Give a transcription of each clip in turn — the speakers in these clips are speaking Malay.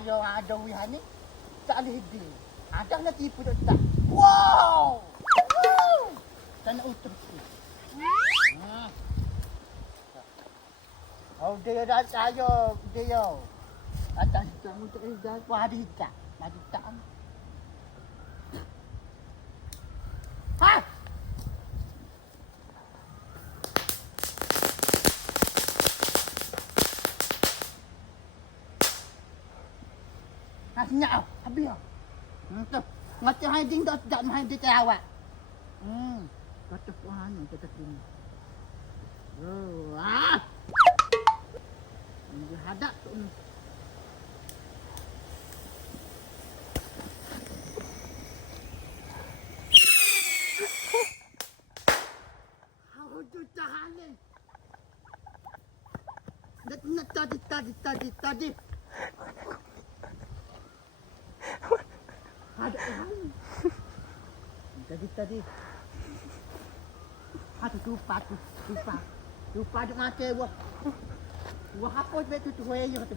Wihara ada wihara ni tak ada hidi. Ada nak tipu tak? Wow! Tak nak utuh sikit. Oh dia dah saya dia. Atas kamu tak ada kuah ada hitam. Maju tak. Ha! Senyap habis. Tu. Ngati hai ding dak hai dia awak. Kata puan kata sini. Dia hadap tu. How tu tahan. Nak tadi. Ada orang. Tadi. Ada lupa. Lupa duk mati wah. Wah apa betul tu waya tu.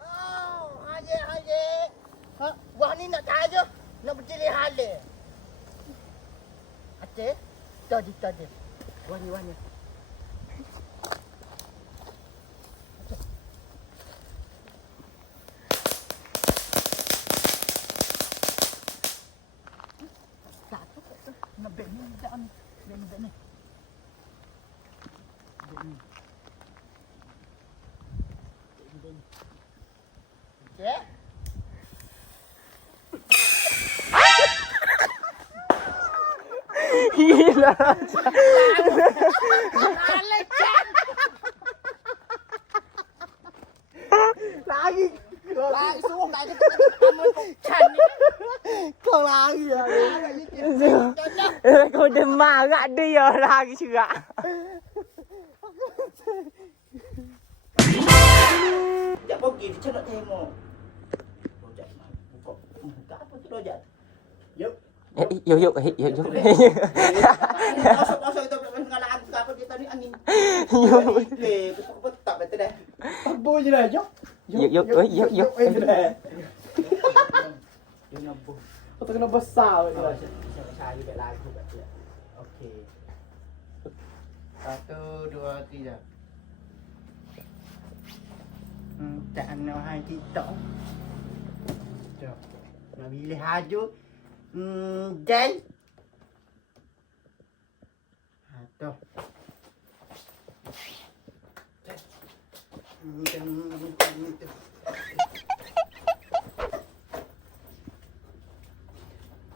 Oh, haye. Ha, wah ni nak saja. Nak berdiri hale. Ate, tadi. Wah ni. Ben. Okay. Gila. Lagi suruh tak ada kamu kan. Kau lagi ya. Kau dah marah dia lagi cerak. Jak pergi dia nak tengok. Rojak buka apa tu rojak? Yuk. Yuk. Masuk kita dengan lagu apa kita ni angin. Tak betul dah. Tabur je dah, jom. Yuk. Dia nak buh. Kau kena besar je lah. Saya cari dekat lagu kat dia. Okey. 1 2 3. Tak nak hai TikTok. Jom. Nak pilih haju. Dan. Tu.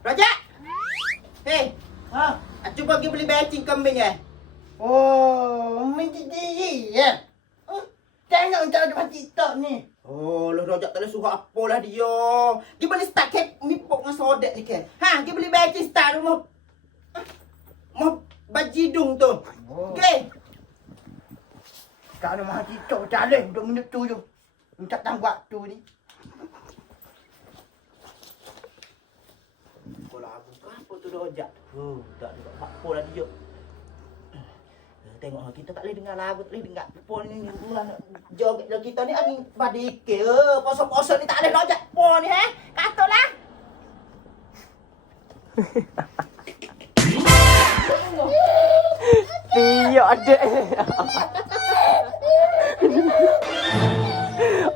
Raja! Hei! Cuba pergi beli batching kambing Oh, menjadi ya. Tengok cara dia TikTok ni. Oh, lu Rojak tak ada suruh apalah dia. Dia beli start kek mipok dengan sodet ni ke. Dia beli batching start rumah. Mau bajidung tu. Okey. Tak ada mahal TikTok challenge 2 minit tu je. Minta tanggung waktu ni. Kau lagu apa tu Rojak? Tak ada apa lah dia. Tengok kita tak boleh dengar lagu, tak boleh dengar pon ni bulan joget kita ni angin badike. Poso-poso ni tak boleh Rojak pon ni Katoklah. Tiok adik.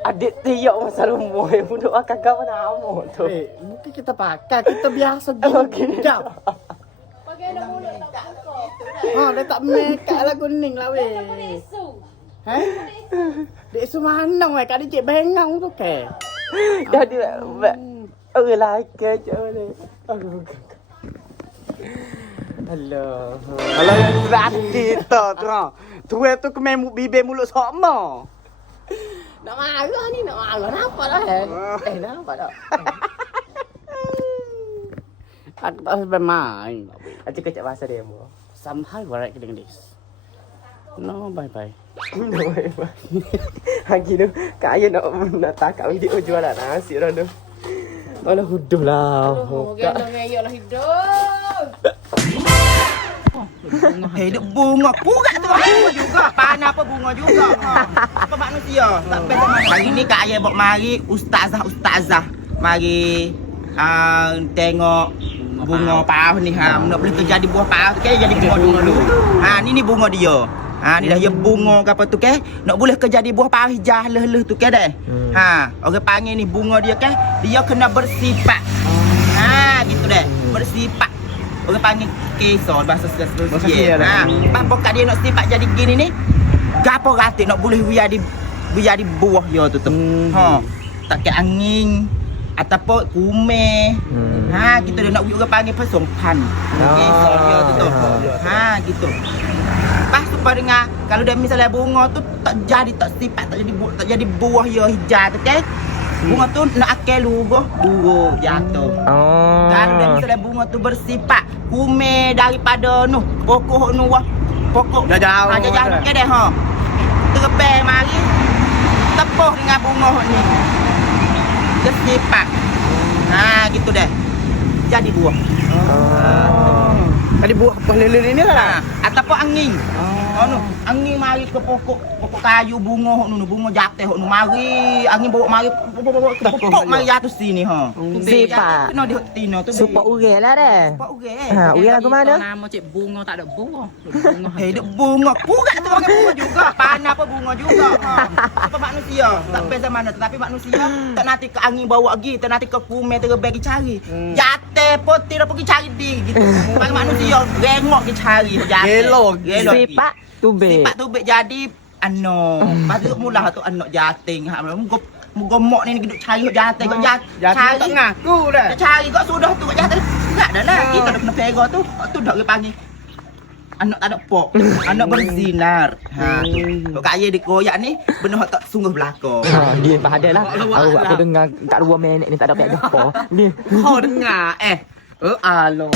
Adik tiok masa rumah yang duduk akan kau nama tu. Mungkin kita pakai, kita biasa gini. Jap. Pakai dah mulut tak buka. Dia tak make up lah kuning lah weh. Dek su mana weh? Kak dia cik bengang tu ke? Dah dia lagi aja ni. Alah. Alah yang berarti tu. Tu tu kemai bibir mulut sama. Nak marah ni, nak marah. Nampak dah nampak dah. Aku tak sampai main. Aja kecak bahasa dia mu. Somehow warak kedeng dis. No, bye-bye. Lagi tu, Kak Ayah nak takak video jualan nasi dah tu. Alah huduh lah. Gendong ngeyok lah hidup. Hidup bunga pula tu bunga juga. Panah apa bunga juga. Apa manusia? Tak best mana. Hari ni Kak Ayah bawa mari ustazah. Mari tengok bunga pau ni nak boleh terjadi buah pau tu jadi bunga dulu. Ni bunga dia. Ni dah ya bunga ke apa tu ke? Nak boleh jadi buah pau hijau leh tu ke dah. Orang panggil ni bunga dia ke? Dia kena bersifat. Gitu dah. Bersifat. Orang panggil kesor bahasa Selatan. Pas pokat dia nak sifat jadi gini ni. Gapo ratik nak boleh jadi buah dia tu. Tak ke angin ataupun kume. Gitu dia nak orang panggil persompan. Kesor dia tu. Gitu. Pas tu dengar kalau dia misalnya bunga tu tak sifat tak jadi buah ya hijau tu kan. Bunga tu nak akal lugoh jatuh. Kalau dia misalnya bunga tu bersifat kume daripada pokok pokok jauh ke dah terbang mari tepuh dengan bunga ni. Dia sifat. Gitu dah. Jadi buah. Tadi buah apa lele ni lah. Ataupun angin. Angin mari ke pokok kayu bunga bunga jatuh mari angin bawa mari pokok mari jatuh sini Siapa? Kena di tino tu. Supaya urang lah dah. Urang lagu mana? Nama cik bunga tak ada bunga. Hidup bunga pula tu orang bunga juga. Panah apa bunga juga. Apa manusia? Tak beza mana tetapi manusia tak nanti ke angin bawa pergi, tak nanti ke kume terbang cari. Jatuh putih dah pergi cari diri gitu. Manusia rengok pergi cari jatuh. Sipak tubik. Sipak tubik jadi patut mula tu anak jating. Gomok ni duduk cari jating kau Jatuh tak ngaku dah. Cari kau sudah tu jating. Enggak dah lah. Kita dah kena pega tu dah dia panggil anak tak ada pok. Anak berzinar. Kau kaya dikoyak ni benar tak sungguh belaka. Dia padan lah. Aku dengar kat 2 minit ni tak ada pek depa. Ni. Kau dengar aloh.